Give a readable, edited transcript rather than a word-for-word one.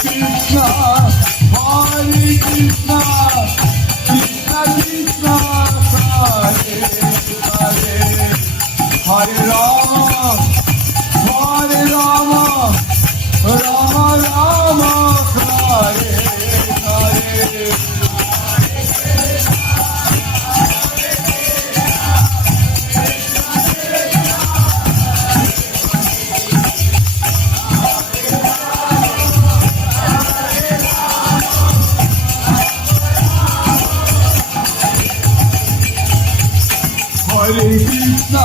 Krishna, Hare Krishna, Krishna Krishna, Hare Hare, Hare Rama, Hare Rama, Rama Rama, Hare Hare. Hare Krishna,